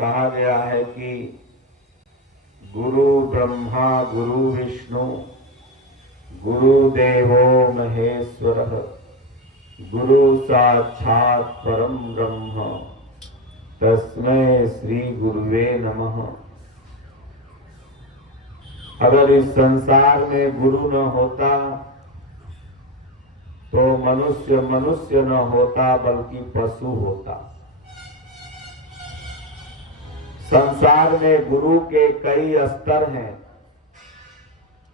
कहा गया है कि गुरु ब्रह्मा गुरु विष्णु गुरुदेवो महेश्वरः गुरु साक्षात् परम ब्रह्म तस्मै श्री गुरुवे नमः। अगर इस संसार में गुरु न होता तो मनुष्य मनुष्य न होता बल्कि पशु होता। संसार में गुरु के कई स्तर हैं।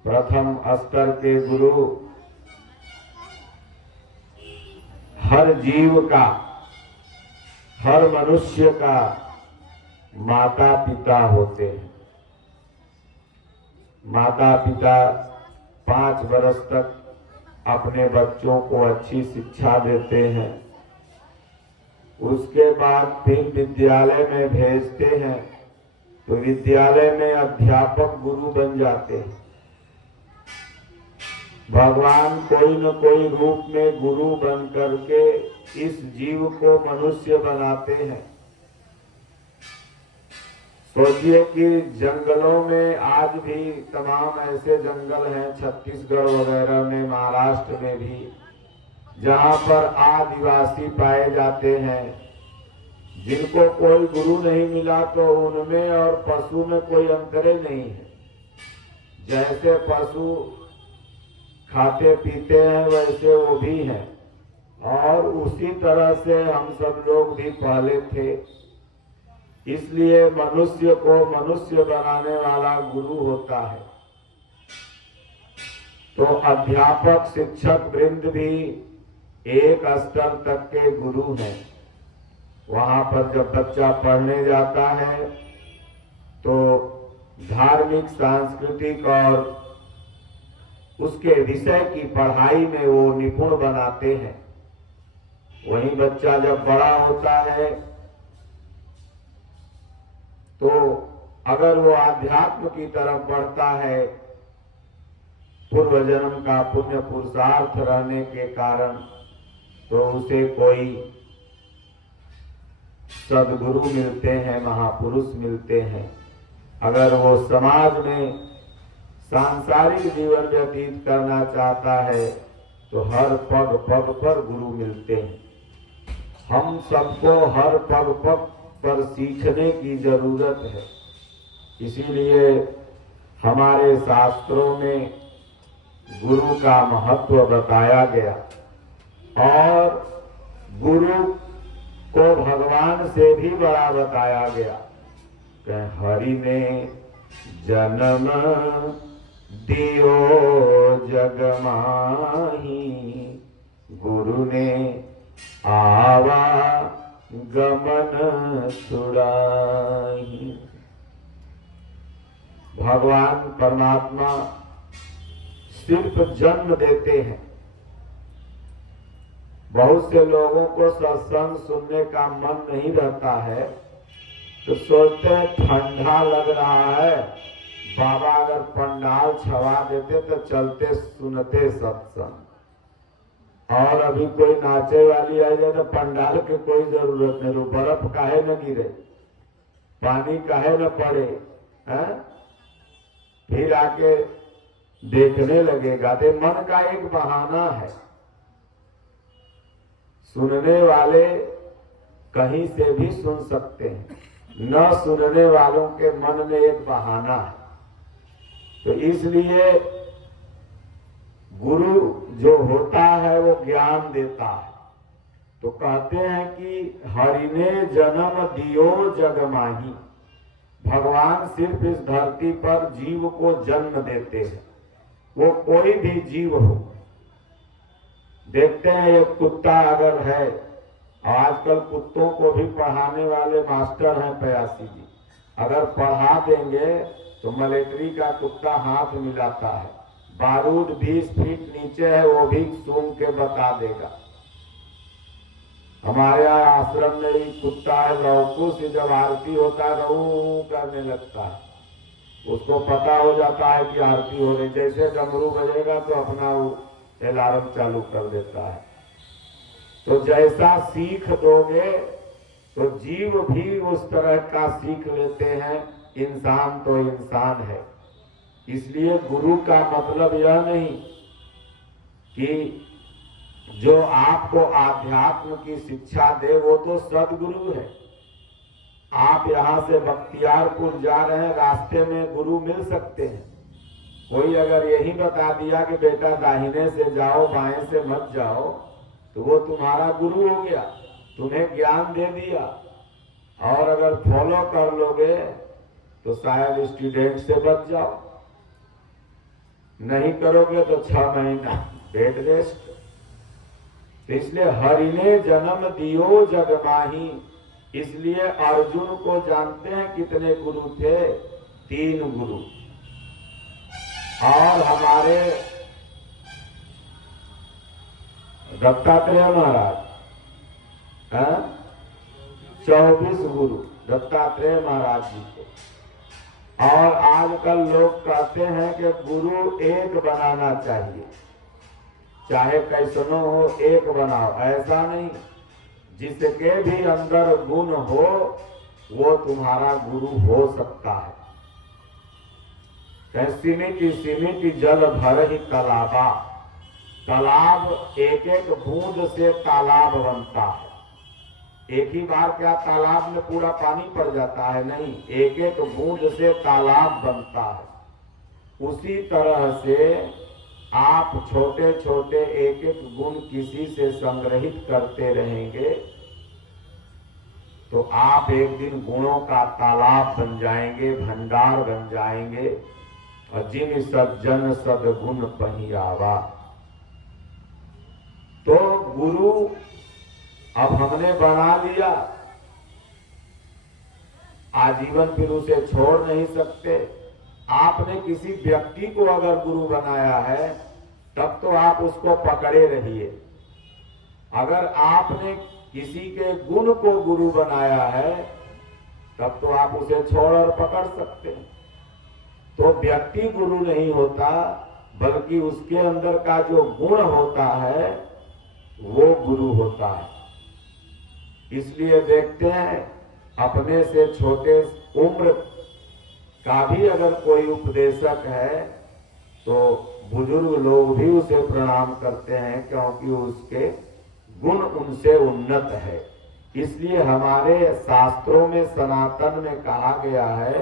प्रथम स्तर के गुरु हर जीव का, हर मनुष्य का माता पिता होते हैं। माता पिता 5 वर्ष तक अपने बच्चों को अच्छी शिक्षा देते हैं, उसके बाद फिर विद्यालय में भेजते हैं तो विद्यालय में अध्यापक गुरु बन जाते हैं। भगवान कोई न कोई रूप में गुरु बन करके इस जीव को मनुष्य बनाते हैं। सोचिए कि जंगलों में आज भी तमाम ऐसे जंगल हैं, छत्तीसगढ़ वगैरह में, महाराष्ट्र में भी, जहाँ पर आदिवासी पाए जाते हैं जिनको कोई गुरु नहीं मिला, तो उनमें और पशु में कोई अंतर नहीं है। जैसे पशु खाते पीते हैं वैसे वो भी हैं, और उसी तरह से हम सब लोग भी पहले थे। इसलिए मनुष्य को मनुष्य बनाने वाला गुरु होता है। तो अध्यापक शिक्षक वृंद भी एक स्तर तक के गुरु हैं। वहां पर जब बच्चा पढ़ने जाता है तो धार्मिक, सांस्कृतिक और उसके विषय की पढ़ाई में वो निपुण बनाते हैं। वही बच्चा जब बड़ा होता है तो अगर वो आध्यात्म की तरफ बढ़ता है, पूर्व जन्म का पुण्य पुरुषार्थ रहने के कारण, तो उसे कोई सदगुरु मिलते हैं, महापुरुष मिलते हैं। अगर वो समाज में सांसारिक जीवन व्यतीत करना चाहता है तो हर पग पग पर गुरु मिलते हैं। हम सबको हर पग पग पर सीखने की जरूरत है। इसीलिए हमारे शास्त्रों में गुरु का महत्व बताया गया, और गुरु को भगवान से भी बड़ा बताया गया कि हरि ने जन्म दियो जग माही, गुरु ने आवा गमन छुड़ाई। भगवान परमात्मा सिर्फ जन्म देते हैं। बहुत से लोगों को सत्संग सुनने का मन नहीं रहता है तो सोचते हैं ठंडा लग रहा है, बाबा अगर पंडाल छवा देते तो चलते सुनते सत्संग। और अभी कोई नाचे वाली आ जाए तो पंडाल की कोई जरूरत नहीं, तो बर्फ काहे न गिरे, पानी काहे न पड़े, है? फिर आके देखने लगेगा। तो मन का एक बहाना है। सुनने वाले कहीं से भी सुन सकते हैं, न सुनने वालों के मन में एक बहाना है। तो इसलिए गुरु जो होता है वो ज्ञान देता है। तो कहते हैं कि हरि ने जन्म दियो जग माही, भगवान सिर्फ इस धरती पर जीव को जन्म देते हैं। वो कोई भी जीव हो। देखते हैं एक कुत्ता अगर है, आजकल कुत्तों को भी पढ़ाने वाले मास्टर हैं पयासी जी, अगर पढ़ा देंगे तो मिलिट्री का कुत्ता हाथ मिलाता है, बारूद 20 फीट नीचे है वो भी सूंघ के बता देगा। हमारे यहाँ आश्रम में ही कुत्ता है, लौकू से जब आरती होता है रहू करने लगता है, उसको पता हो जाता है कि आरती हो रही। जैसे डमरू बजेगा तो अपना अलार्म चालू कर देता है। तो जैसा सीख दोगे तो जीव भी उस तरह का सीख लेते हैं। इंसान तो इंसान है। इसलिए गुरु का मतलब यह नहीं कि जो आपको आध्यात्म की शिक्षा दे वो तो सदगुरु है। आप यहाँ से बख्तियारपुर जा रहे हैं, रास्ते में गुरु मिल सकते हैं। कोई अगर यही बता दिया कि बेटा दाहिने से जाओ बाएं से मत जाओ, तो वो तुम्हारा गुरु हो गया, तुम्हें ज्ञान दे दिया। और अगर फॉलो कर लोगे तो शायद स्टूडेंट से बच जाओ, नहीं करोगे तो 6 महीना बेड रेस्ट। तो इसलिए हरि ने जन्म दियो जग माही। इसलिए अर्जुन को जानते हैं कितने गुरु थे? 3 गुरु। और हमारे दत्तात्रेय महाराज 24 गुरु दत्तात्रेय महाराज जी को। और आजकल लोग कहते हैं कि गुरु एक बनाना चाहिए, चाहे कैसनो हो एक बनाओ। ऐसा नहीं, जिसके भी अंदर गुण हो वो तुम्हारा गुरु हो सकता है। सिमिटी सिमिटी जल भर ही तालाबा। तालाब एक एक बूंद से तालाब बनता है। एक ही बार क्या तालाब में पूरा पानी पड़ जाता है? नहीं, एक एक बूंद से तालाब बनता है। उसी तरह से आप छोटे छोटे एक एक गुण किसी से संग्रहित करते रहेंगे तो आप एक दिन गुणों का तालाब बन जाएंगे, भंडार बन जाएंगे। और जिन सज्जन सद्गुण पहियावा। तो गुरु अब हमने बना लिया, आजीवन फिर उसे छोड़ नहीं सकते। आपने किसी व्यक्ति को अगर गुरु बनाया है तब तो आप उसको पकड़े रहिए। अगर आपने किसी के गुण को गुरु बनाया है तब तो आप उसे छोड़ और पकड़ सकते हैं। तो व्यक्ति गुरु नहीं होता, बल्कि उसके अंदर का जो गुण होता है वो गुरु होता है। इसलिए देखते हैं अपने से छोटे उम्र का भी अगर कोई उपदेशक है तो बुजुर्ग लोग भी उसे प्रणाम करते हैं, क्योंकि उसके गुण उनसे उन्नत है। इसलिए हमारे शास्त्रों में सनातन में कहा गया है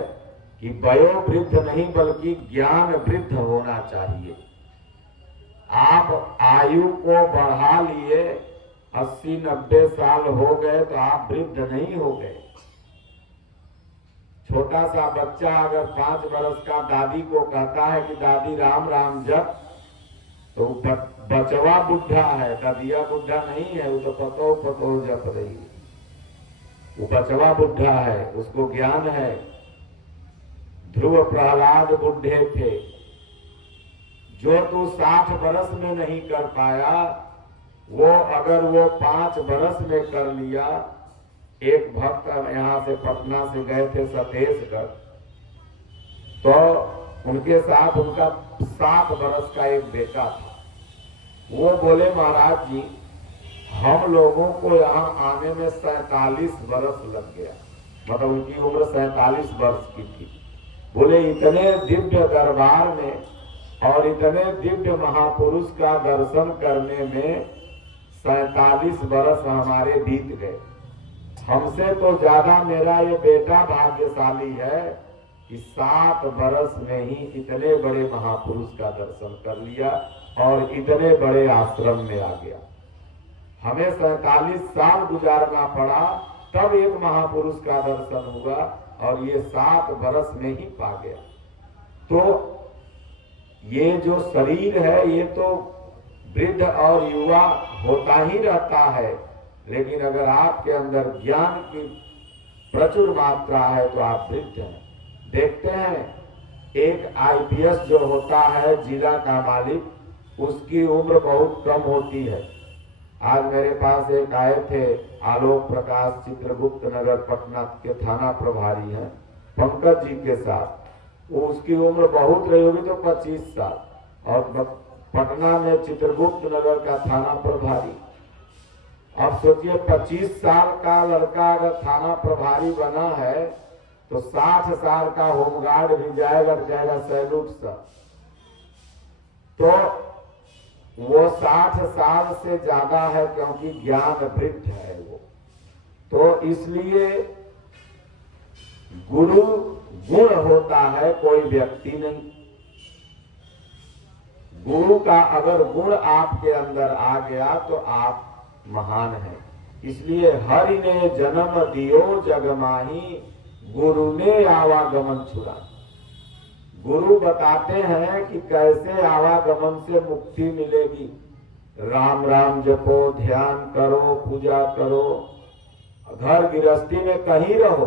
कि वयोवृद्ध नहीं बल्कि ज्ञान वृद्ध होना चाहिए। आप आयु को बढ़ा लिए, 80-90 साल हो गए तो आप वृद्ध नहीं हो गए। छोटा सा बच्चा अगर 5 वर्ष का दादी को कहता है कि दादी राम राम जप, तो बचवा बुढ़ा है, ददिया बुढ़ा नहीं है। वो तो पतो पतो जप रही है, वो बचवा बुढ़ा है, उसको ज्ञान है। ध्रुव प्रहलाद बुढ़े थे। जो तू 60 वर्ष में नहीं कर पाया वो अगर वो 5 वर्ष में कर लिया। एक भक्त यहाँ से पटना से गए थे सतेशगढ़, तो उनके साथ उनका 7 वर्ष का एक बेटा था। वो बोले महाराज जी हम लोगों को यहाँ आने में 47 वर्ष लग गया। मतलब उनकी उम्र 47 वर्ष की थी। बोले इतने दिव्य दरबार में और इतने दिव्य महापुरुष का दर्शन करने में 47 वर्ष हमारे बीत गए। हमसे तो ज्यादा मेरा ये बेटा भाग्यशाली है कि 7 वर्ष में ही इतने बड़े महापुरुष का दर्शन कर लिया और इतने बड़े आश्रम में आ गया। हमें 47 साल गुजारना पड़ा तब एक महापुरुष का दर्शन हुआ और ये 7 वर्ष में ही पा गया। तो ये जो शरीर है ये तो वृद्ध और युवा होता ही रहता है, लेकिन अगर आपके अंदर ज्ञान की प्रचुर मात्रा है तो आप वृद्ध हैं। देखते हैं एक आईपीएस जो होता है जिला का मालिक, उसकी उम्र बहुत कम होती है। आज मेरे पास एक आए थे आलोक प्रकाश, चित्रगुप्त नगर पटना के थाना प्रभारी हैं, पंकज जी के साथ। वो उसकी उम्र बहुत रही होगी तो 25 साल, और पटना में चित्रगुप्त नगर का थाना प्रभारी। अब सोचिए 25 साल का लड़का अगर थाना प्रभारी बना है तो 60 साल का होमगार्ड भी जाएगा तो जाएगा सैल्यूट सर। तो वो 60 साल से ज्यादा है क्योंकि ज्ञान वृद्ध है वो। तो इसलिए गुरु गुण होता है, कोई व्यक्ति नहीं। गुरु का अगर गुण आपके अंदर आ गया तो आप महान हैं। इसलिए हरि ने जन्म दियो जग माही, गुरु ने आवागमन छुड़ा। गुरु बताते हैं कि कैसे आवागमन से मुक्ति मिलेगी। राम राम जपो, ध्यान करो, पूजा करो, घर गृहस्थी में कहीं रहो,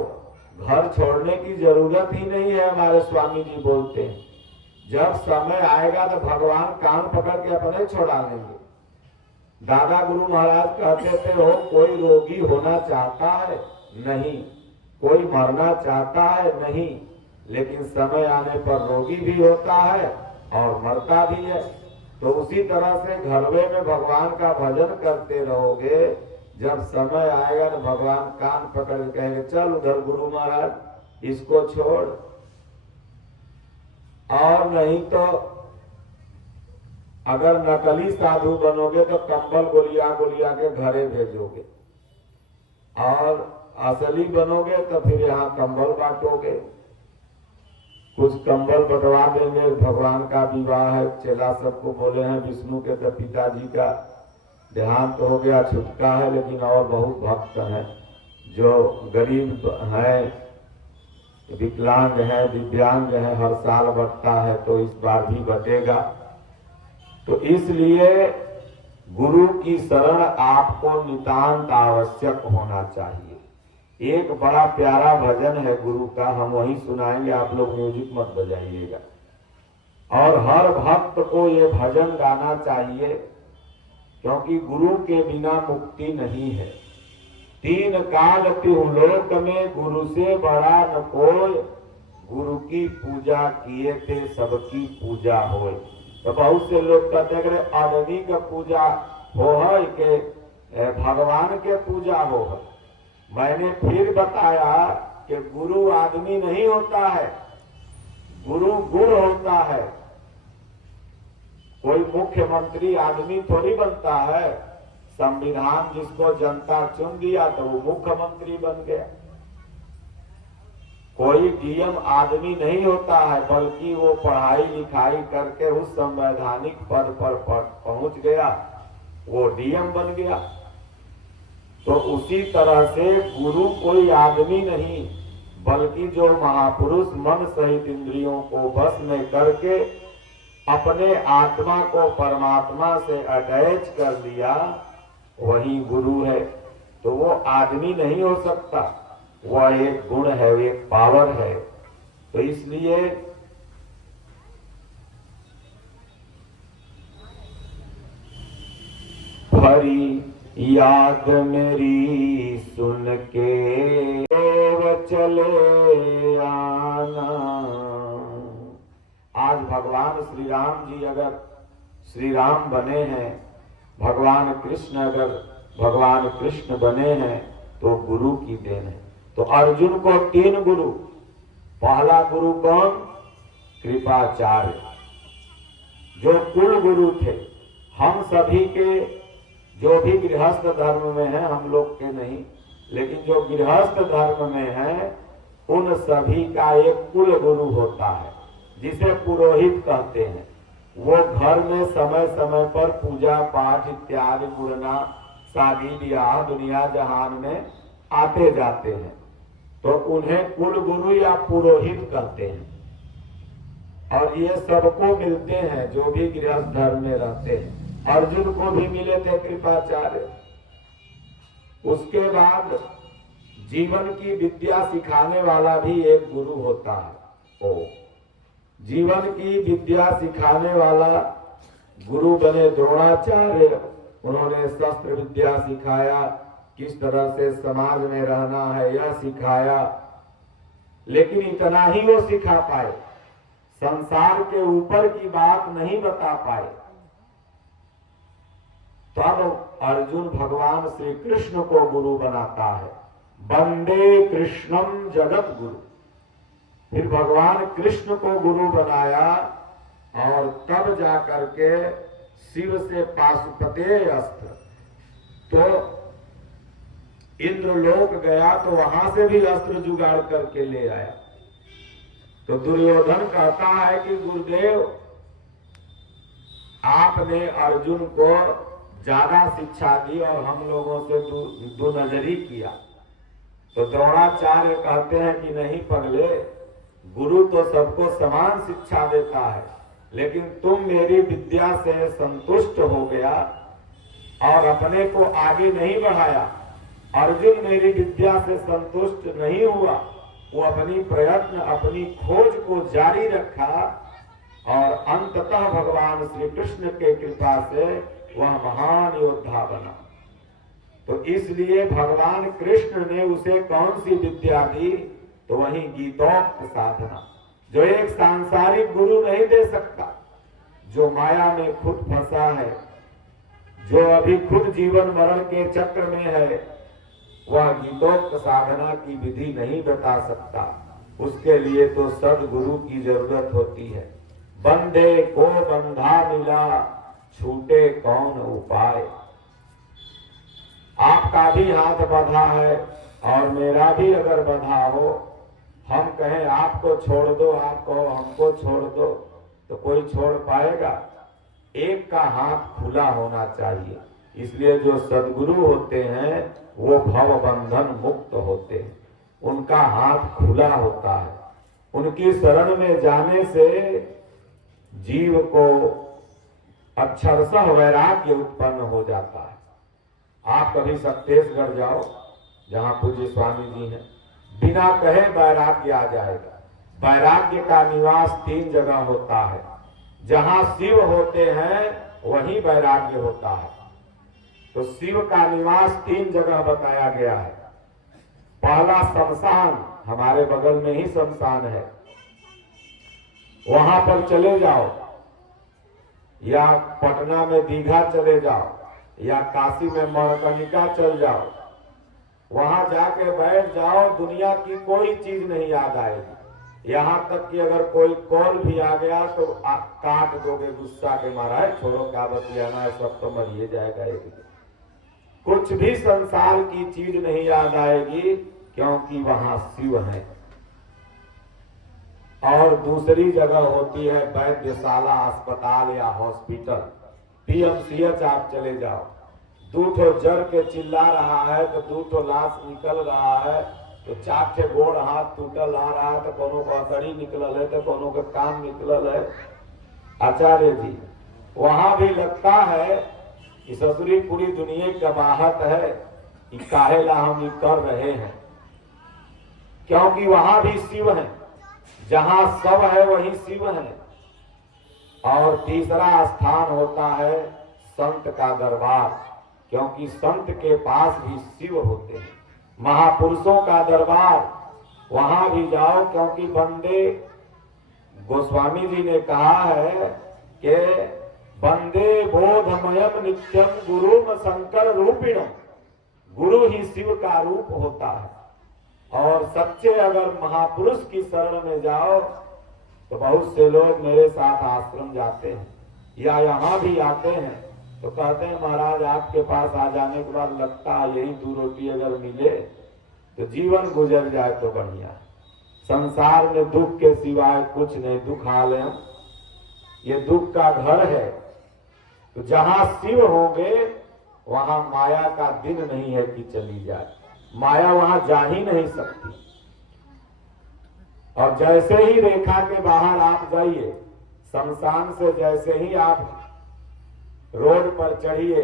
घर छोड़ने की जरूरत ही नहीं है। हमारे स्वामी जी बोलते हैं जब समय आएगा तो भगवान कान पकड़ के अपने छोड़ा लेंगे। दादा गुरु महाराज कहते थे हो कोई रोगी होना चाहता है नहीं, कोई मरना चाहता है नहीं, लेकिन समय आने पर रोगी भी होता है और मरता भी है। तो उसी तरह से घरवे में भगवान का भजन करते रहोगे, जब समय आएगा तो भगवान कान पकड़ के कहेंगे चल उधर गुरु महाराज इसको छोड़। और नहीं तो अगर नकली साधु बनोगे तो कंबल गोलिया गोलिया के घरे भेजोगे, और असली बनोगे तो फिर यहाँ कंबल बांटोगे। कुछ कंबल बंटवा देंगे, भगवान का विवाह है, चेला सबको बोले हैं विष्णु के, तो पिताजी का देहांत हो गया, छुटका है, लेकिन और बहुत भक्त हैं जो गरीब हैं, विकलांग है, दिव्यांग है, हर साल बढ़ता है, तो इस बार भी बढ़ेगा। तो इसलिए गुरु की शरण आपको नितांत आवश्यक होना चाहिए। एक बड़ा प्यारा भजन है गुरु का, हम वही सुनाएंगे, आप लोग म्यूजिक मत बजाइएगा। और हर भक्त को ये भजन गाना चाहिए, क्योंकि गुरु के बिना मुक्ति नहीं है। तीन काल तिहुलोक में गुरु से बड़ा न कोई, गुरु की पूजा किए थे सबकी पूजा होए। तो बहुत से लोग कहते हैं कि आदमी का पूजा हो है कि भगवान के पूजा हो है। मैंने फिर बताया कि गुरु आदमी नहीं होता है, गुरु गुण होता है। कोई मुख्यमंत्री आदमी थोड़ी बनता है। संविधान जिसको जनता चुन दिया तो वो मुख्यमंत्री बन गया। कोई डीएम आदमी नहीं होता है, बल्कि वो पढ़ाई लिखाई करके उस संवैधानिक पद पर पहुंच गया, वो डीएम बन गया। तो उसी तरह से गुरु कोई आदमी नहीं, बल्कि जो महापुरुष मन सहित इंद्रियों को बस में करके अपने आत्मा को परमात्मा से अटैच कर दिया, वही गुरु है। तो वो आदमी नहीं हो सकता, वह एक गुण है, एक पावर है। तो इसलिए भरी याद मेरी सुन के चले आना। आज भगवान श्री राम जी अगर श्री राम बने हैं, भगवान कृष्ण अगर भगवान कृष्ण बने हैं, तो गुरु की देन है। तो अर्जुन को 3 गुरु, पहला गुरु कौन? कृपाचार्य, जो कुल गुरु थे। हम सभी के जो भी गृहस्थ धर्म में हैं, हम लोग के नहीं, लेकिन जो गृहस्थ धर्म में हैं उन सभी का एक कुल गुरु होता है, जिसे पुरोहित कहते हैं। वो घर में समय समय पर पूजा पाठ इत्यादि गुणना शादी ब्याह दुनिया जहान में आते जाते हैं, तो उन्हें कुल गुरु या पुरोहित कहते हैं। और ये सबको मिलते हैं जो भी गृहस्थ धर्म में रहते हैं। अर्जुन को भी मिले थे कृपाचार्य। उसके बाद जीवन की विद्या सिखाने वाला भी एक गुरु होता है। ओ जीवन की विद्या सिखाने वाला गुरु बने द्रोणाचार्य। उन्होंने शस्त्र विद्या सिखाया, किस तरह से समाज में रहना है यह सिखाया। लेकिन इतना ही वो सिखा पाए, संसार के ऊपर की बात नहीं बता पाए। तब अर्जुन भगवान श्री कृष्ण को गुरु बनाता है। वंदे कृष्णम जगत गुरु। फिर भगवान कृष्ण को गुरु बनाया और तब जाकर के शिव से पाशुपते अस्त्र, तो इंद्रलोक गया तो वहां से भी अस्त्र जुगाड़ करके ले आया। तो दुर्योधन कहता है कि गुरुदेव आपने अर्जुन को ज्यादा शिक्षा दी और हम लोगों से दो नजरी किया। तो द्रोणाचार्य कहते हैं कि नहीं पगले, गुरु तो सबको समान शिक्षा देता है, लेकिन तुम मेरी विद्या से संतुष्ट हो गया और अपने को आगे नहीं बढ़ाया। अर्जुन मेरी विद्या से संतुष्ट नहीं हुआ, वो अपनी प्रयत्न अपनी खोज को जारी रखा और अंततः भगवान श्री कृष्ण के कृपा से वह महान योद्धा बना। तो इसलिए भगवान कृष्ण ने उसे कौन सी विद्या दी? तो वही गीतोक्त साधना, जो एक सांसारिक गुरु नहीं दे सकता। जो माया में खुद फंसा है, जो अभी खुद जीवन मरण के चक्र में है, वह गीतोक्त साधना की विधि नहीं बता सकता। उसके लिए तो सदगुरु की जरूरत होती है। बंधे को बंधा मिला, छूटे कौन उपाय। आपका भी हाथ बंधा है और मेरा भी अगर बंधा हो, हम कहें आपको छोड़ दो, आपको हमको छोड़ दो, तो कोई छोड़ पाएगा? एक का हाथ खुला होना चाहिए। इसलिए जो सद्गुरु होते हैं वो भव बंधन मुक्त होते हैं, उनका हाथ खुला होता है। उनकी शरण में जाने से जीव को अक्षरशः वैराग्य उत्पन्न हो जाता है। आप कभी सत्तेशगढ़ जाओ, जहाँ पूज्य स्वामी जी हैं, बिना कहे वैराग्य आ जाएगा। वैराग्य का निवास 3 जगह होता है। जहाँ शिव होते हैं वहीं वैराग्य होता है। तो शिव का निवास 3 जगह बताया गया है। पहला शमशान, हमारे बगल में ही शमशान है, वहां पर चले जाओ, या पटना में दीघा चले जाओ, या काशी में मणिकर्णिका चल जाओ, वहां जाके बैठ जाओ, दुनिया की कोई चीज नहीं याद आएगी। यहाँ तक कि अगर कोई कॉल भी आ गया तो आप काट दोगे गुस्सा के मारा, छोड़ो क्या बतियाना है, सब तो मरिए जाएगा एक दिन। कुछ भी संसार की चीज नहीं याद आएगी, क्योंकि वहां शिव है। और दूसरी जगह होती है वैद्यशाला, अस्पताल या हॉस्पिटल, पीएमसीएच आप चले जाओ, 2 ठो जर के चिल्ला रहा है तो 2 ठो लाश निकल रहा है, तो 4 ठे गोड़ हाथ टूटल आ रहा है, तो कोनो का अकड़ी निकलल है, तो कोनो का कान निकलल है। आचार्य जी, वहां भी लगता है कि ससुरी पूरी दुनिया का बाहत है कि काहेला हम ये कर रहे हैं, क्योंकि वहां भी शिव है। जहां सब है वहीं शिव है। और तीसरा स्थान होता है संत का दरबार, क्योंकि संत के पास भी शिव होते हैं। महापुरुषों का दरबार, वहां भी जाओ, क्योंकि बंदे, गोस्वामी जी ने कहा है कि बंदे बोधमयम नित्यम गुरु शंकर रूपिण, गुरु ही शिव का रूप होता है। और सच्चे अगर महापुरुष की शरण में जाओ तो बहुत से लोग मेरे साथ आश्रम जाते हैं या यहाँ भी आते हैं, तो कहते हैं महाराज आपके पास आ जाने के बाद लगता है यही 2 रोटी अगर मिले तो जीवन गुजर जाए तो बढ़िया। संसार में दुख के सिवाय कुछ नहीं, दुख हाल है, ये दुख का घर है। तो जहां शिव होंगे वहां माया का दिन नहीं है कि चली जाए, माया वहां जा ही नहीं सकती। और जैसे ही रेखा के बाहर आप जाइए, शमशान से जैसे ही आप रोड पर चढ़िए,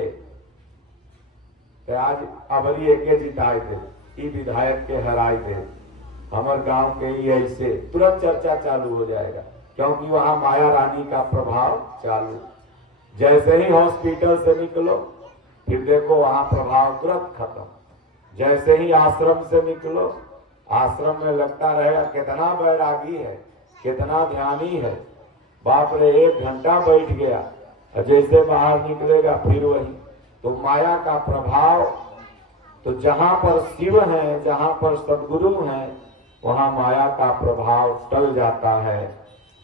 तो आज अबरी एके जिताए थे, ई विधायक के हराए थे, हमारे गांव के ही ऐसे तुरंत चर्चा चालू हो जाएगा, क्योंकि वहां माया रानी का प्रभाव चालू। जैसे ही हॉस्पिटल से निकलो फिर देखो वहां प्रभाव तुरंत खत्म। जैसे ही आश्रम से निकलो, आश्रम में लगता रहेगा कितना बैरागी है, कितना ध्यानी है, बाप रे 1 घंटा बैठ गया, जैसे बाहर निकलेगा फिर वही। तो माया का प्रभाव, तो जहां पर शिव है, जहां पर सद्गुरु हैं, वहां माया का प्रभाव टल जाता है।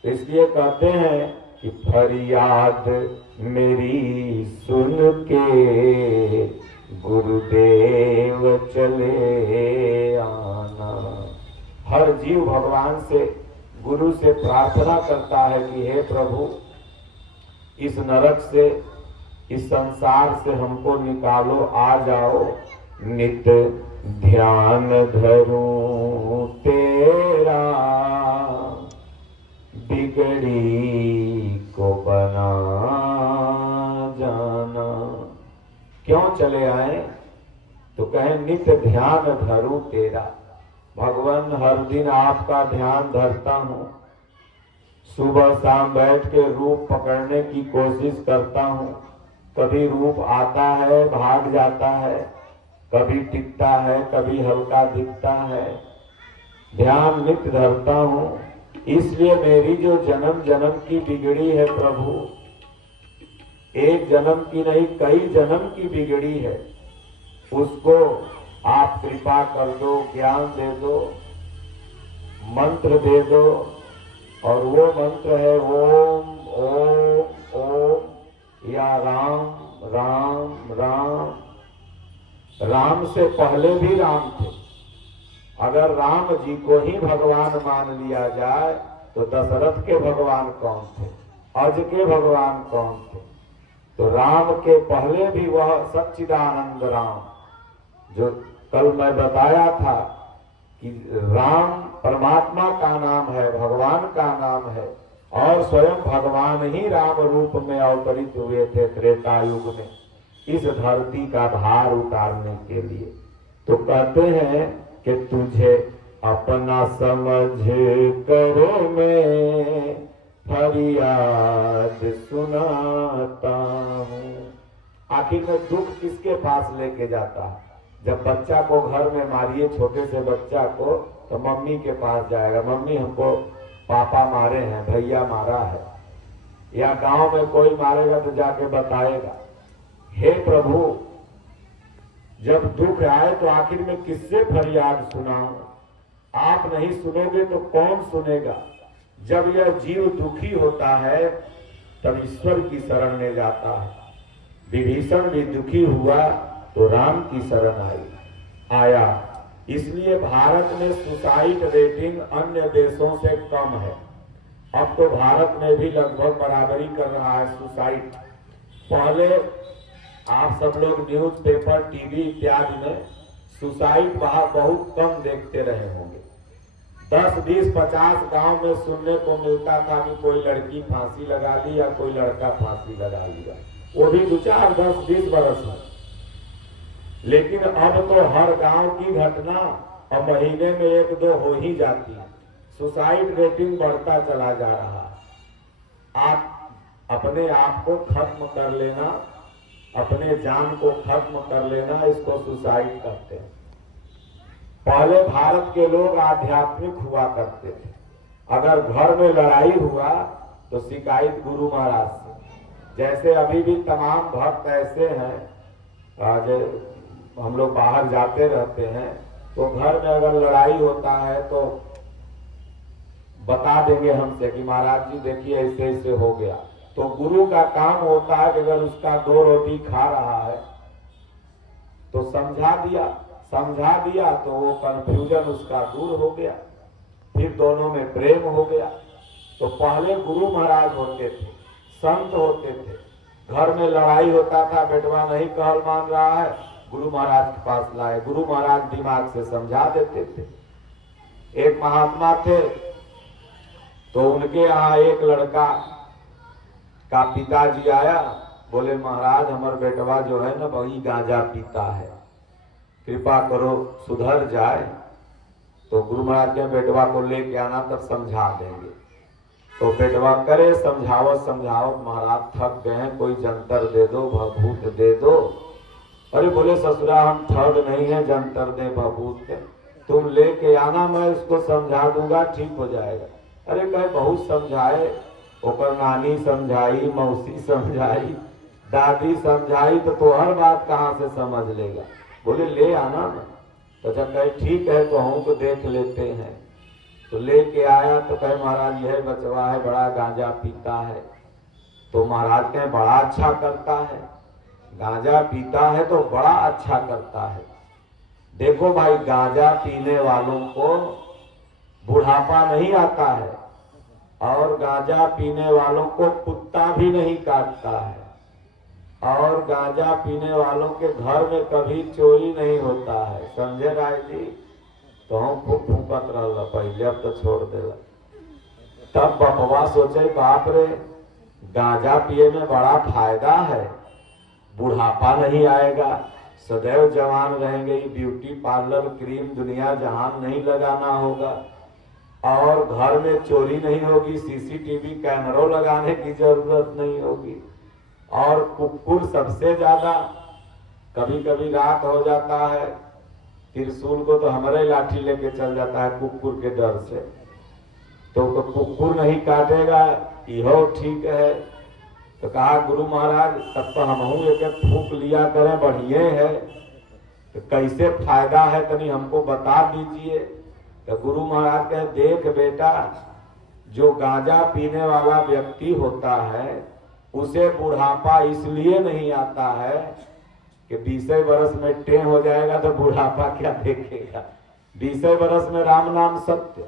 इसलिए कहते हैं कि फरियाद मेरी सुन के गुरुदेव चले आना। हर जीव भगवान से, गुरु से प्रार्थना करता है कि हे प्रभु, इस नरक से, इस संसार से हमको निकालो, आ जाओ। नित्य ध्यान धरूं तेरा, बिगड़ी को बना जाना। क्यों चले आए? तो कहें नित्य ध्यान धरूं तेरा। भगवान, हर दिन आपका ध्यान धरता हूँ, सुबह शाम बैठ के रूप पकड़ने की कोशिश करता हूँ। कभी रूप आता है, भाग जाता है, कभी टिकता है, कभी हल्का दिखता है। ध्यान नित्य धरता हूँ। इसलिए मेरी जो जन्म जन्म की बिगड़ी है प्रभु, एक जन्म की नहीं, कई जन्म की बिगड़ी है, उसको आप कृपा कर दो, ज्ञान दे दो, मंत्र दे दो। और वो मंत्र है ओम ओम ओम, या राम राम राम। राम से पहले भी राम थे। अगर राम जी को ही भगवान मान लिया जाए तो दशरथ के भगवान कौन थे, अज के भगवान कौन थे? तो राम के पहले भी वह सच्चिदानंद राम, जो कल मैं बताया था कि राम परमात्मा का नाम है, भगवान का नाम है, और स्वयं भगवान ही राम रूप में अवतरित हुए थे त्रेता युग में, इस धरती का भार उतारने के लिए। तो कहते हैं कि तुझे अपना समझ कर मैं फरियाद सुनाता हूँ। आखिर में दुख किसके पास लेके जाता है? जब बच्चा को घर में मारिए, छोटे से बच्चा को, तो मम्मी के पास जाएगा, मम्मी हमको पापा मारे हैं, भैया मारा है। या गांव में कोई मारेगा तो जाके बताएगा। हे प्रभु, जब दुख आए तो आखिर में किससे फरियाद सुनाऊं? आप नहीं सुनोगे तो कौन सुनेगा? जब यह जीव दुखी होता है तब ईश्वर की शरण में जाता है। विभीषण भी दुखी हुआ तो राम की शरण आया। इसलिए भारत में सुसाइड रेटिंग अन्य देशों से कम है। अब तो भारत में भी लगभग बराबरी कर रहा है सुसाइड। पहले आप सब लोग न्यूज़पेपर, टीवी इत्यादि में सुसाइड बहुत कम देखते रहे होंगे। 10, 20, 50 गांव में सुनने को मिलता था कि कोई लड़की फांसी लगा ली या कोई लड़का फांसी लगा लिया, वो भी 2, 4, 10, 20 बरस में। लेकिन अब तो हर गांव की घटना और महीने में 1-2 हो ही जाती है। सुसाइड रेटिंग बढ़ता चला जा रहा है। आप अपने आप को खत्म कर लेना, अपने जान को खत्म कर लेना, इसको सुसाइड कहते हैं। पहले भारत के लोग आध्यात्मिक हुआ करते थे। अगर घर में लड़ाई हुआ तो शिकायत गुरु महाराज से। जैसे अभी भी तमाम भक्त ऐसे हैं, हम लोग बाहर जाते रहते हैं तो घर में अगर लड़ाई होता है तो बता देंगे हमसे कि महाराज जी देखिए ऐसे ऐसे हो गया। तो गुरु का काम होता है कि अगर उसका 2 रोटी खा रहा है तो समझा दिया तो वो कंफ्यूजन उसका दूर हो गया, फिर दोनों में प्रेम हो गया। तो पहले गुरु महाराज होते थे, संत होते थे। घर में लड़ाई होता था, बेटवा नहीं कहल मान रहा है, गुरु महाराज के पास लाए, गुरु महाराज दिमाग से समझा देते थे। एक महात्मा थे तो उनके यहाँ एक लड़का का पिताजी आया, बोले महाराज हमार बेटवा जो है ना वही गांजा पीता है, कृपा करो सुधर जाए। तो गुरु महाराज के बेटवा को लेके आना, तब समझा देंगे। तो बेटवा करे समझावत महाराज थक गए हैं, कोई जंतर दे दो, भभूत दे दो। अरे बोले ससुरा हम ठग नहीं है, जंतर दे भभूत दे, तुम लेके आना, मैं उसको समझा दूंगा, ठीक हो जाएगा। अरे कहे बहुत समझाए, ओकर नानी समझाई, मौसी समझाई, दादी समझाई तो हर बात कहाँ से समझ लेगा। बोले ले आना ना। तो जब कहे ठीक है तो हम तो देख लेते हैं। तो लेके आया तो कहे महाराज यह बचवा है, बड़ा गांजा पीता है। तो महाराज कहे बड़ा अच्छा करता है, गांजा पीता है तो बड़ा अच्छा करता है। देखो भाई, गांजा पीने वालों को बुढ़ापा नहीं आता है और गांजा पीने वालों को कुत्ता भी नहीं काटता है और गांजा पीने वालों के घर में कभी चोरी नहीं होता है। समझे राय जी? तो हम खूब फूकत रहा पहले, अब तो छोड़ देला। तब बपवा सोचे बाप रे, गांजा पिए में बड़ा फायदा है, बुढ़ापा नहीं आएगा, सदैव जवान रहेंगे, ब्यूटी पार्लर क्रीम दुनिया जहान नहीं लगाना होगा और घर में चोरी नहीं होगी, सीसीटीवी कैमरों लगाने की जरूरत नहीं होगी। और कुकुर सबसे ज्यादा, कभी कभी रात हो जाता है, त्रिशूल को तो हमारे लाठी लेके चल जाता है कुकुर के डर से। तो कुकुर नहीं काटेगा, यह ठीक है। तो कहा गुरु महाराज तब तो हम एक फूक लिया करें, बढ़िया है, तो कैसे फायदा है तनी हमको बता दीजिए। तो गुरु महाराज कहे देख बेटा, जो गांजा पीने वाला व्यक्ति होता है उसे बुढ़ापा इसलिए नहीं आता है कि 20 वर्ष में टें हो जाएगा तो बुढ़ापा क्या देखेगा। 20 वर्ष में राम नाम सत्य।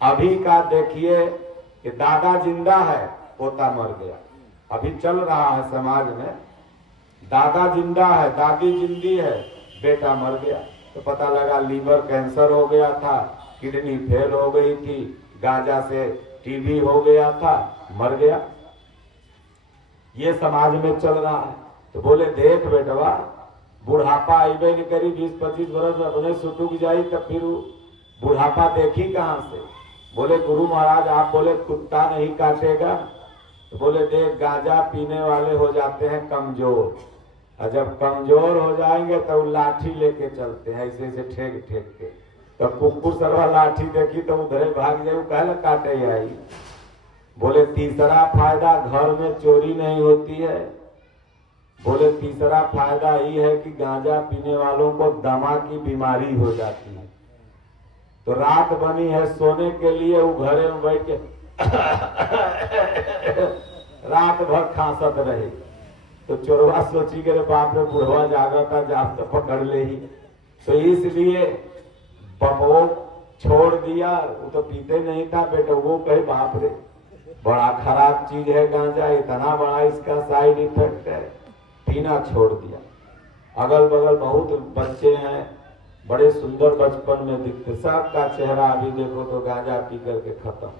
अभी का देखिए कि दादा जिंदा है, पोता मर गया, अभी चल रहा है समाज में। दादा जिंदा है, दादी जिंदी है, बेटा मर गया। तो पता लगा लीवर कैंसर हो गया था, किडनी फेल हो गई थी, गांजा से टीबी हो गया था, मर गया। ये समाज में चल रहा है। तो बोले देख बेटवा, बुढ़ापा आईबे नहीं करी, 20-25 वर्ष में अपने सुटुक जाई, तब फिर बुढ़ापा देखी कहां से। बोले गुरु महाराज आप बोले कुत्ता नहीं काटेगा, तो बोले देख गांजा पीने वाले हो जाते हैं कमजोर, और जब कमजोर हो जाएंगे तो लाठी लेके चलते हैं ऐसे ऐसे ठेक ठेक के। तो कुकुर सरवा लाठी देखी तो उधरे भाग जाए, कहले काटे आई। बोले तीसरा फायदा, घर में चोरी नहीं होती है। बोले तीसरा फायदा ये है कि गांजा पीने वालों को दमा की बीमारी हो जाती है। तो रात बनी है सोने के लिए, वो घरे में बैठ के रात भर खांसत रहे। तो चोरवा सोची के बाप रे बुढ़वा जागता, जाप तो पकड़ ले ही। तो इसलिए बपो छोड़ दिया, वो तो पीते नहीं था बेटा। वो कहे बाप रे बड़ा खराब चीज है गांजा, इतना बड़ा इसका साइड इफेक्ट है, पीना छोड़ दिया। अगल बगल बहुत बच्चे हैं, बड़े सुंदर बचपन में दिखते, सबका चेहरा अभी देखो तो गांजा पी करके खत्म,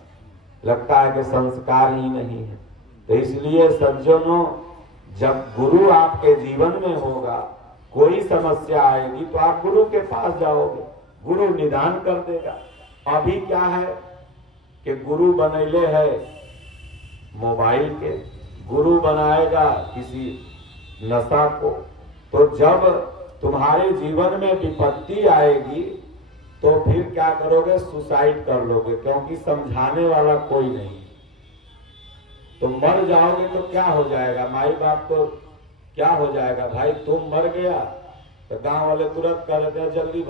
लगता है कि संस्कार ही नहीं है। तो इसलिए सज्जनों, जब गुरु आपके जीवन में होगा, कोई समस्या आएगी तो आप गुरु के पास जाओगे, गुरु निदान कर देगा। अभी क्या है कि गुरु बनैले है मोबाइल के, गुरु बनाएगा किसी नशा को। तो जब तुम्हारे जीवन में विपत्ति आएगी तो फिर क्या करोगे, सुसाइड कर लोगे, क्योंकि समझाने वाला कोई नहीं। तो मर जाओगे तो क्या हो जाएगा, माई बाप को क्या हो जाएगा, भाई तुम मर गया तो गांव वाले तुरंत कह रहे थे जल्दी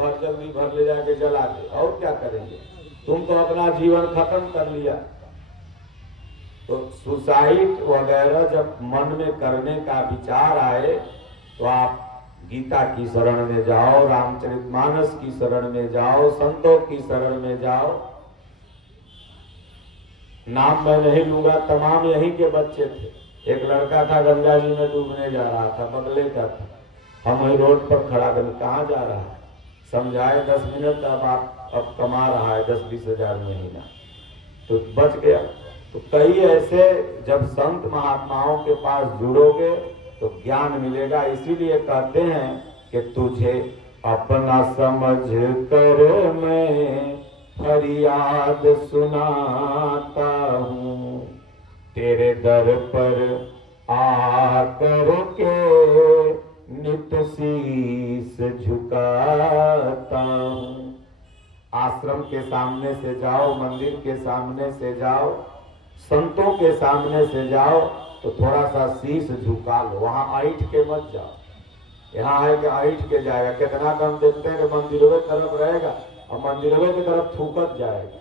भर ले जाके जला दे, और क्या करेंगे, तुम तो अपना जीवन खत्म कर लिया। तो सुसाइड वगैरह जब मन में करने का विचार आए तो आप गीता की शरण में जाओ, रामचरितमानस की शरण में जाओ, संतों की शरण में जाओ। नाम मैं नहीं लूंगा, तमाम यहीं के बच्चे थे। एक लड़का था गंगा जी में डूबने जा रहा था, बगले का था, हम वही रोड पर खड़ा कर, कहाँ जा रहा है, समझाए 10 मिनट, अब कमा रहा है 10-20 हजार महीना, तो बच गया। तो कई ऐसे जब संत महात्माओं के पास जुड़ोगे तो ज्ञान मिलेगा। इसीलिए कहते हैं कि तुझे अपना समझ कर मैं फरियाद सुनाता हूँ, तेरे दर पर आकर के नित शीस झुकाता हूँ। आश्रम के सामने से जाओ, मंदिर के सामने से जाओ, संतों के सामने से जाओ, तो थोड़ा सा शीश झुका लो, वहां ऐठ के मत जाओ। यहाँ है कि ऐठ के जाएगा, कितना कम देखते हैं कि मंदिरों की तरफ रहेगा और मंदिरों की तरफ थूकत जाएगा,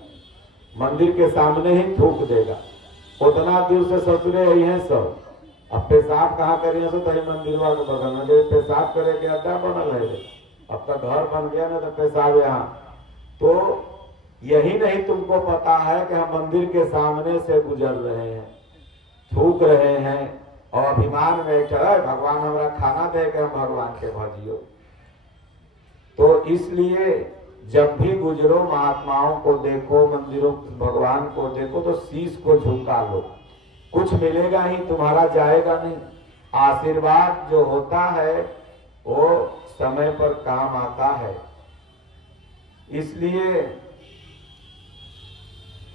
मंदिर के सामने ही थूक देगा। उतना दूर से ससुरे यही है सब। अब पेशाब कहाँ करिए सो तही मंदिरवा के बगल में, पेशाब करे के अड्डा बनल है, अब तो घर बन गया ना तो पेशाब यहाँ। तो यही नहीं तुमको पता है कि हम मंदिर के सामने से गुजर रहे हैं, थूक रहे हैं और अभिमान में चले भगवान हमारा खाना दे के हम भगवान के भजियो। तो इसलिए जब भी गुजरो महात्माओं को देखो, मंदिरों भगवान को देखो तो शीश को झुका लो, कुछ मिलेगा ही, तुम्हारा जाएगा नहीं। आशीर्वाद जो होता है वो समय पर काम आता है। इसलिए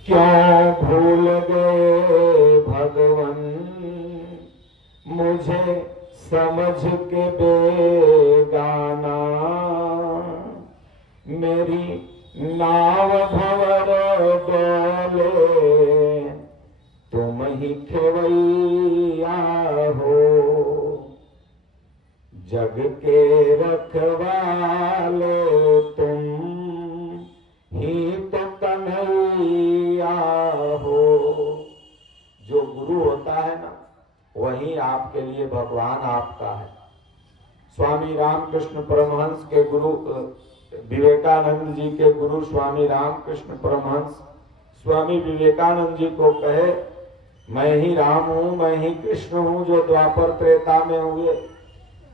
क्यों भूल गए भगवन मुझे समझ के बेगाना, मेरी नाव भंवर डोले तुम ही खेवैया हो, जग के रखवाले तुम ही तो कन्हैया हो। जो गुरु होता है ना वही आपके लिए भगवान आपका है। स्वामी रामकृष्ण परमहंस के गुरु, विवेकानंद जी के गुरु स्वामी रामकृष्ण परमहंस स्वामी विवेकानंद जी को कहे, मैं ही राम हूँ, मैं ही कृष्ण हूँ जो द्वापर त्रेता में हुए,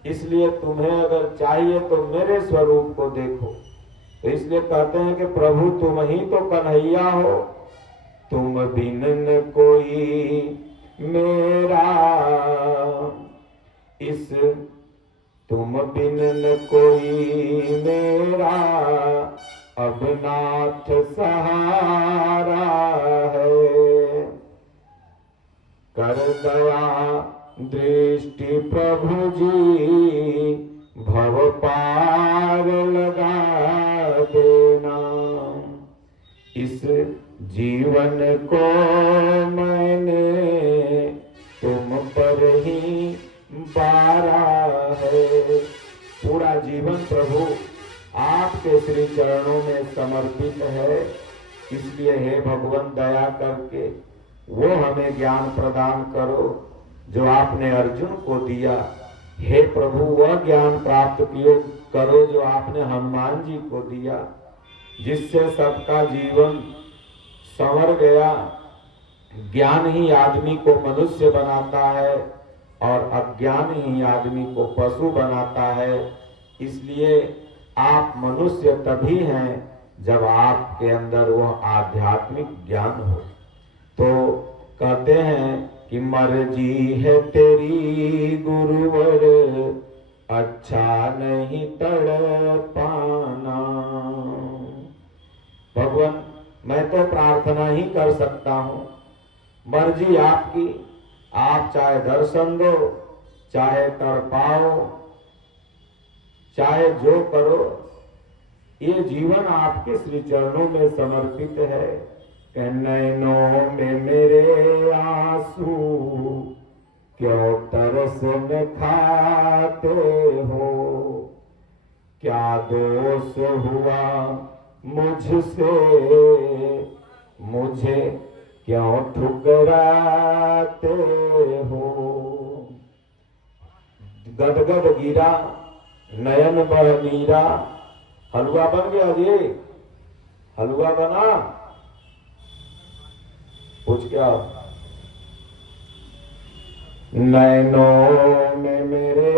इसलिए तुम्हें अगर चाहिए तो मेरे स्वरूप को देखो। तो इसलिए कहते हैं कि प्रभु तुम ही तो कन्हैया हो, तुम बिन न कोई मेरा, इस तुम बिन न कोई मेरा, अब नाथ सहारा है। कर दया दृष्टि प्रभु जी, भव पार लगा देना, इस जीवन को मैंने तुम पर ही बारा है। पूरा जीवन प्रभु आपके श्री चरणों में समर्पित है। इसलिए हे भगवान दया करके वो हमें ज्ञान प्रदान करो जो आपने अर्जुन को दिया। हे प्रभु वह ज्ञान प्राप्त करो जो आपने हनुमान जी को दिया, जिससे सबका जीवन संवर गया। ज्ञान ही आदमी को मनुष्य बनाता है और अज्ञान ही आदमी को पशु बनाता है। इसलिए आप मनुष्य तभी हैं जब आपके अंदर वह आध्यात्मिक ज्ञान हो। तो कहते हैं कि मर्जी है तेरी गुरुवर, अच्छा नहीं तड़पाना। भगवान मैं तो प्रार्थना ही कर सकता हूँ, मर्जी आपकी, आप चाहे दर्शन दो, चाहे तड़पाओ, चाहे जो करो, ये जीवन आपके श्री चरणों में समर्पित है। नैनों में मेरे आंसू क्यों तरस में खाते हो, क्या दोष हुआ मुझसे, मुझे क्यों ठुकराते हो। गदगद गिरा नयन बह नीरा। हलवा बन गया जी, हलवा बना, पूछ क्या। नैनों में मेरे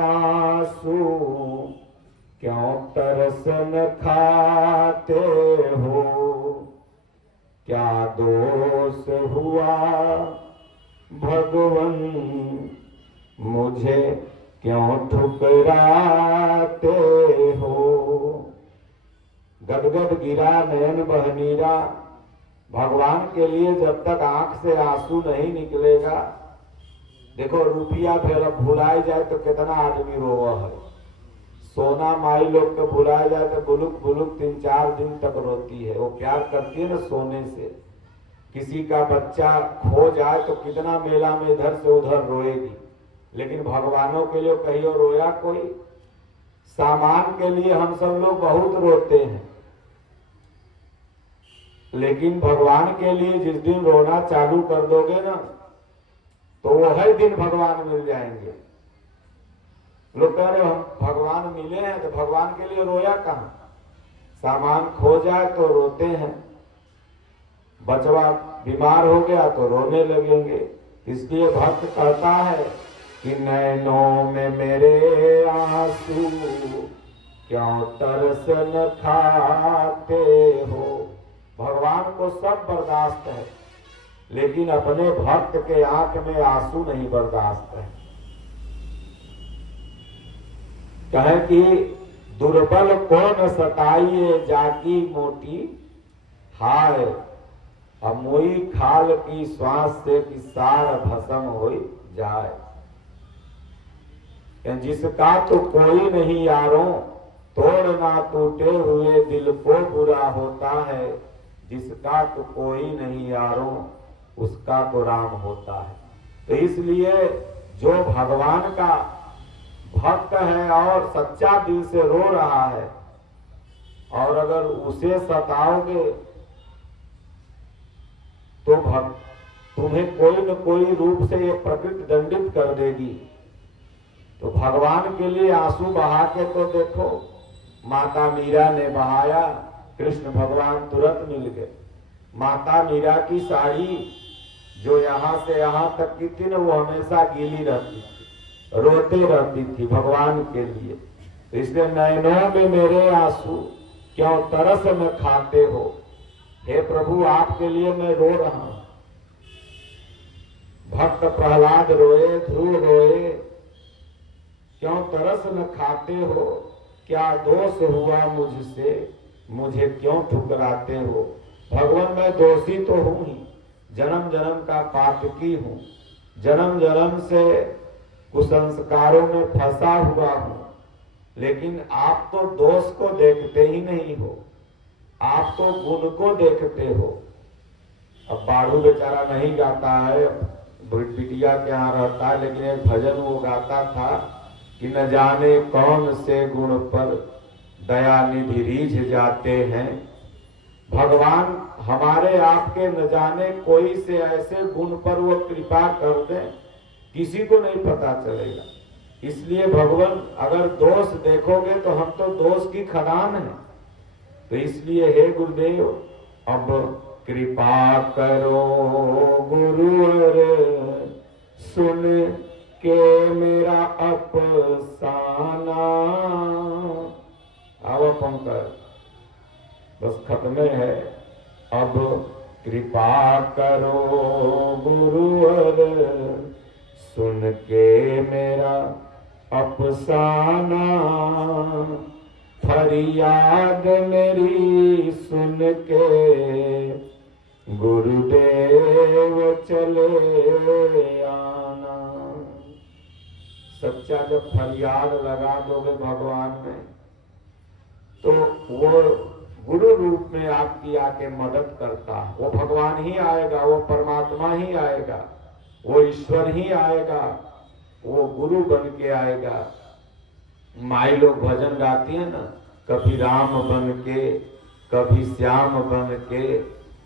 आंसू क्यों तरसन खाते हो, क्या दोष हुआ भगवन, मुझे क्यों ठुकराते हो। गदगद गिरा नयन बह नीरा। भगवान के लिए जब तक आंख से आंसू नहीं निकलेगा, देखो रुपया फिर भुलाई जाए तो कितना आदमी रोवा है। सोना माई लोग को भुलाया जाए तो बुलुक बुलुक 3-4 दिन तक रोती है। वो प्यार करती है ना सोने से, किसी का बच्चा खो जाए तो कितना मेला में इधर से उधर रोएगी, लेकिन भगवानों के लिए कहियो रोया कोई? सामान के लिए हम सब लोग बहुत रोते हैं, लेकिन भगवान के लिए जिस दिन रोना चालू कर दोगे ना, तो वही दिन भगवान मिल जाएंगे। लोग कह रहे हम भगवान मिले हैं, तो भगवान के लिए रोया कहाँ? सामान खो जाए तो रोते हैं, बचवा बीमार हो गया तो रोने लगेंगे। इसलिए भक्त कहता है कि नैनों में मेरे आंसू क्यों तरस न खाते हो। भगवान को सब बर्दाश्त है, लेकिन अपने भक्त के आंख में आंसू नहीं बर्दाश्त है। कहे कि दुर्बल को न सताइए जाकी मोटी, हाय अमोई खाल की श्वास से कि सार भस्म हो जाए। जिसका तो कोई नहीं यारों, तोड़ ना टूटे हुए दिल को बुरा होता है। जिसका तो कोई नहीं यारों, उसका तो राम होता है। तो इसलिए जो भगवान का भक्त है और सच्चा दिल से रो रहा है, और अगर उसे सताओगे तो तुम्हें कोई न कोई रूप से ये प्रकृति दंडित कर देगी। तो भगवान के लिए आंसू बहा के तो देखो, माता मीरा ने बहाया, कृष्ण भगवान तुरंत मिल गए। माता मीरा की साड़ी जो यहाँ से यहाँ तक की थी ना, वो हमेशा गीली रहती थी, रोते रहती थी भगवान के लिए। इसलिए नैनों में मेरे आंसू क्यों तरस न खाते हो। हे प्रभु, आपके लिए मैं रो रहा हूं। भक्त प्रहलाद रोए, ध्रुव रोए, क्यों तरस न खाते हो। क्या दोष हुआ मुझसे, मुझे क्यों ठुकराते हो। भगवान, मैं दोषी तो हूं ही, जन्म जन्म का पातकी हूं, जन्म जन्म से कुसंस्कारों में फंसा हुआ हूं, लेकिन आप तो दोष को देखते ही नहीं हो, आप तो गुण को देखते हो। अब बाड़ू बेचारा नहीं गाता है, बिटिया के यहाँ रहता है, लेकिन एक भजन वो गाता था कि न जाने कौन से गुण पर दया निधि रीझ जाते हैं। भगवान हमारे आपके न जाने कोई से ऐसे गुण पर वो कृपा कर दे, किसी को नहीं पता चलेगा। इसलिए भगवान, अगर दोष देखोगे तो हम तो दोष की खदान है। तो इसलिए हे गुरुदेव, अब कृपा करो गुरुवर, सुन के मेरा अफसाना। अब पंकज बस खत्मे है। अब कृपा करो गुरुवर, सुन के मेरा अफसाना। फरियाद मेरी सुन के गुरुदेव चले आना। सच्चा जब फरियाद लगा दोगे भगवान में, तो वो गुरु रूप में आपकी आके मदद करता है। वो भगवान ही आएगा, वो परमात्मा ही आएगा, वो ईश्वर ही आएगा, वो गुरु बन के आएगा। माई लोग भजन गाती है ना, कभी राम बन के, कभी श्याम बन के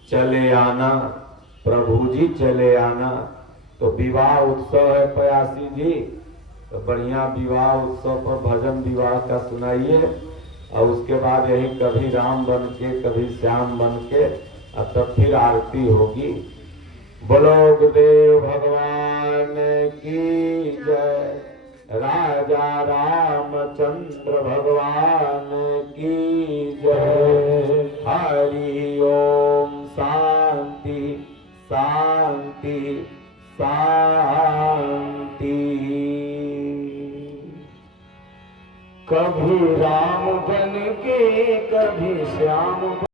चले आना, प्रभु जी चले आना। तो विवाह उत्सव है पयासी जी, तो बढ़िया विवाह उत्सव पर भजन विवाह का सुनाइए, और उसके बाद यही कभी राम बन के, कभी श्याम बन के, और तब फिर आरती होगी। बोलो गुरुदेव भगवान की जय, राजा रामचंद्र भगवान की जय। हरि ओम। शांति शांति शांति। कभी राम बन के, कभी श्याम